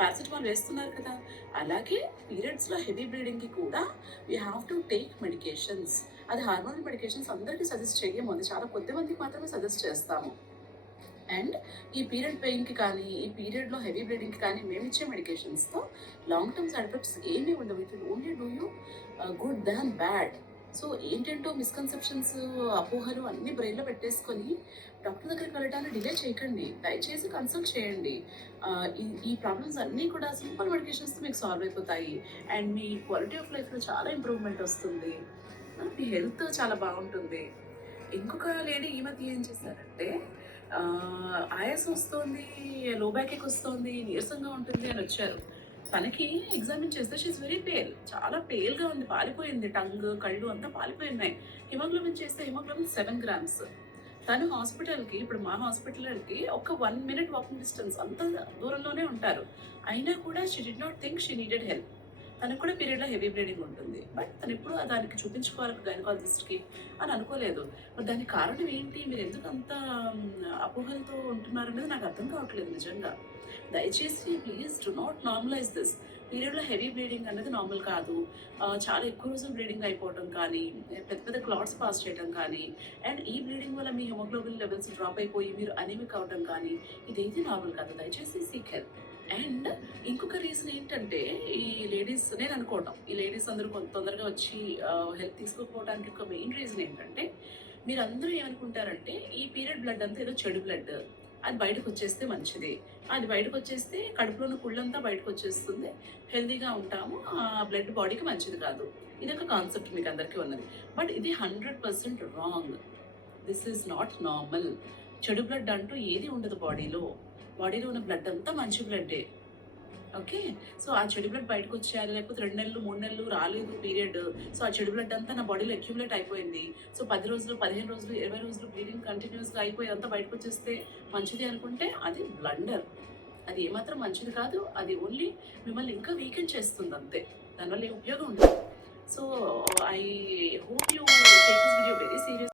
Paracetamol వేస్తున్నారు కదా, అలాగే పీరియడ్స్లో హెవీ బ్లీడింగ్కి కూడా we have to take medications. అది హార్మోనల్ మెడికేషన్స్ అందరికీ సజెస్ట్ చేయము, అది చాలా కొద్ది మందికి మాత్రమే సజెస్ట్ చేస్తాము. అండ్ ఈ పీరియడ్ పెయిన్కి కానీ ఈ పీరియడ్లో హెవీ బ్లీడింగ్కి కానీ మేము ఇచ్చే మెడికేషన్స్తో లాంగ్ టర్మ్ సైడ్ ఎఫెక్ట్స్ ఏమీ ఉండవు. It will only do you good than bad. So ఏంటంటో మిస్కన్సెప్షన్స్, అపోహలు అన్ని బ్రెయిన్లో పెట్టేసుకొని డాక్టర్ దగ్గరికి వెళ్ళడానికి డిలే చేయకండి, దయచేసి కన్సల్ట్ చేయండి. ఈ ప్రాబ్లమ్స్ అన్నీ కూడా సింపుల్ మెడికేషన్స్తో మీకు సాల్వ్ అయిపోతాయి. అండ్ మీ క్వాలిటీ ఆఫ్ లైఫ్లో చాలా ఇంప్రూవ్మెంట్ వస్తుంది, మీ హెల్త్ చాలా బాగుంటుంది. ఇంకొక లేడీ ఈ మధ్య ఏం చేశారంటే ఆయాసం వస్తుంది, లో బ్యాక్ ఎక్ వస్తుంది, నీరసంగా ఉంటుంది అని వచ్చారు. తనకి ఎగ్జామిన్ చేస్తే షీఈస్ వెరీ పేల్, చాలా పేల్గా ఉంది, పాలిపోయింది, టంగ్ కళ్ళు అంతా పాలిపోయినాయి. హిమోగ్లోబిన్ చేస్తే హిమోగ్లోబిన్ 7 grams. తను హాస్పిటల్కి, ఇప్పుడు మా హాస్పిటల్కి ఒక 1 minute వాకింగ్ డిస్టెన్స్, అంత దూరంలోనే ఉంటారు. అయినా కూడా she did not think she needed help. తనకు కూడా పీరియడ్లో హెవీ బ్లీడింగ్ ఉంటుంది, బట్ తను ఎప్పుడు దానికి చూపించుకోవాలి గైనకాలజిస్ట్కి అని అనుకోలేదు. మరి దానికి కారణం ఏంటి, మీరు ఎందుకు అంత అపోహలతో ఉంటున్నారు అనేది నాకు అర్థం కావట్లేదు నిజంగా. దయచేసి please do not normalise this. పీరియడ్లో హెవీ బ్లీడింగ్ అనేది నార్మల్ కాదు. చాలా ఎక్కువ రోజులు బ్లీడింగ్ అయిపోవడం కానీ, పెద్ద పెద్ద క్లాట్స్ పాస్ చేయడం కానీ, అండ్ ఈ బ్లీడింగ్ వల్ల మీ హిమోగ్లోబిన్ లెవెల్స్ డ్రాప్ అయిపోయి మీరు అనీమిక్ అవడం కానీ, ఇదేది నార్మల్ కాదు. దయచేసి సీక్ హెల్ప్. అండ్ ఇంకొక రీజన్ ఏంటంటే, ఈ లేడీస్, నేను అనుకోవటం, ఈ లేడీస్ అందరూ కొంత తొందరగా వచ్చి హెల్ప్ తీసుకోకపోవడానికి ఒక మెయిన్ రీజన్ ఏంటంటే, మీరందరూ ఏమనుకుంటారంటే ఈ పీరియడ్ బ్లడ్ అంతా ఏదో చెడు బ్లడ్, అది బయటకు వచ్చేస్తే మంచిది, అది బయటకు వచ్చేస్తే కడుపులోని కుళ్ళంతా బయటకు వచ్చేస్తుంది, హెల్దీగా ఉంటాము, ఆ బ్లడ్ బాడీకి మంచిది కాదు. ఇది ఒక కాన్సెప్ట్ మీకు అందరికీ ఉన్నది. బట్ ఇది 100% wrong. This is not normal. చెడు బ్లడ్ అంటూ ఏది ఉండదు బాడీలో. బాడీలో ఉన్న బ్లడ్ అంతా మంచి బ్లడ్డే. ఓకే, సో ఆ చెడు బ్లడ్ బయటకు వచ్చేయాలి, లేకపోతే 2 నెలలు 3 నెలలు రాలేదు పీరియడ్, సో ఆ చెడు బ్లడ్ అంతా నా బాడీలో అక్యుములేట్ అయిపోయింది, సో 10 రోజులు 15 రోజులు 20 రోజులు బ్లీడింగ్ కంటిన్యూస్గా అయిపోయి అంతా బయటకు వచ్చేస్తే మంచిది అనుకుంటే అది బ్లండర్. అది ఏమాత్రం మంచిది కాదు. అది ఓన్లీ మిమ్మల్ని ఇంకా వీకెండ్ చేస్తుంది అంతే, దానివల్ల ఏ ఉపయోగం ఉండదు. So I hope you take this video very serious.